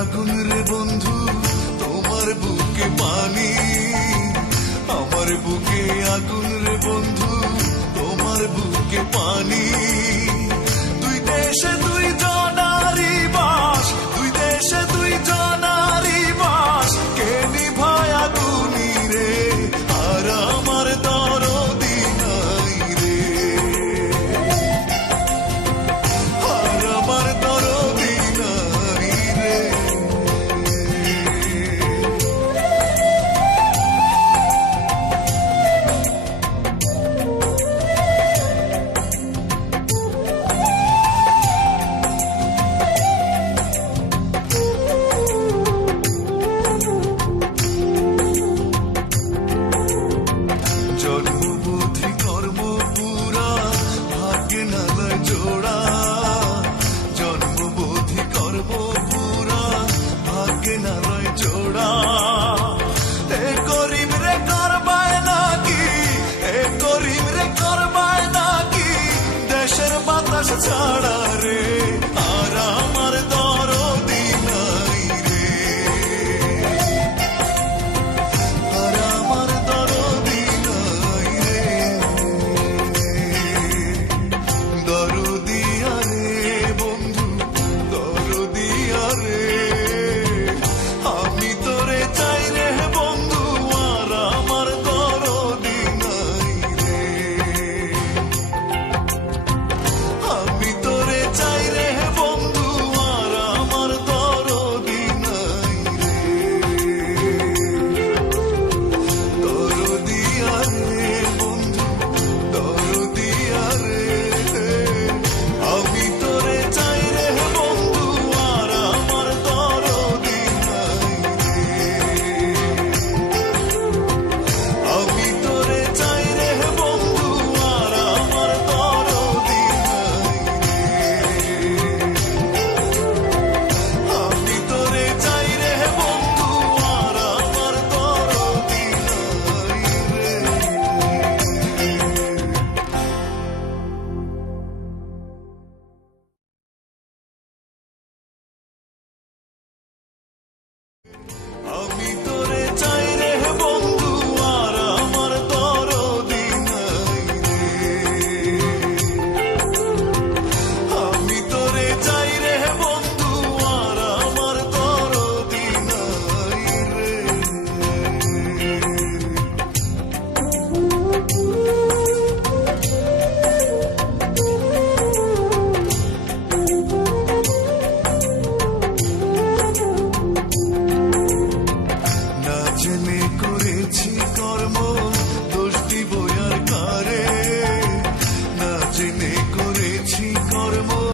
আগুন রে বন্ধু তোমার বুকে পানি, আমার বুকে আগুন রে বন্ধু তোমার বুকে পানি। দুই দেশে দুই জনারি বাস, দুই দেশে দুই জনারি বাস, কে নিভায় আগুনি রে আর আমার দরদি নাই রে, আর আমার দরদি নাই রে। জন্মবুদ্ধি কর্ম পুরা ভাগ্যে নালায় জোড়া, জন্মবুদ্ধি কর্ম পুরা ভাগ্যে নালায় জোড়া। এ করিম রে করবায় নাকি, এ করিম রে করবায় নাকি দেশের বাতাস ছাড়া রে আর আমার দরদি নাই রে, আর আমার দরদি নাই রে। দরদিয়া রে বন্ধু দরদিয়া রে, আমি তোরে চাই রে বন্ধু আর আমার দরদি নাই রে, আমি তোরে চাই রে বন্ধু আর আমার দরদি নাই রে। দরদিয়া রে বন্ধু দরদিয়া রে, আমি তোরে চাই রে বন্ধু আর আমার দরদি নাই রে, আমি তোরে চাই রে বন্ধু আর আমার দরদি নাই রে, আমি তোরে চাই রে বন্ধু আর আমার দরদি আমি তোরে চাই রে বন্ধু আর আমার দরদি নাই রে, আমি তোরে চাই রে বন্ধু আর আমার দরদি নাই রে। না জেনে করেছি কর্ম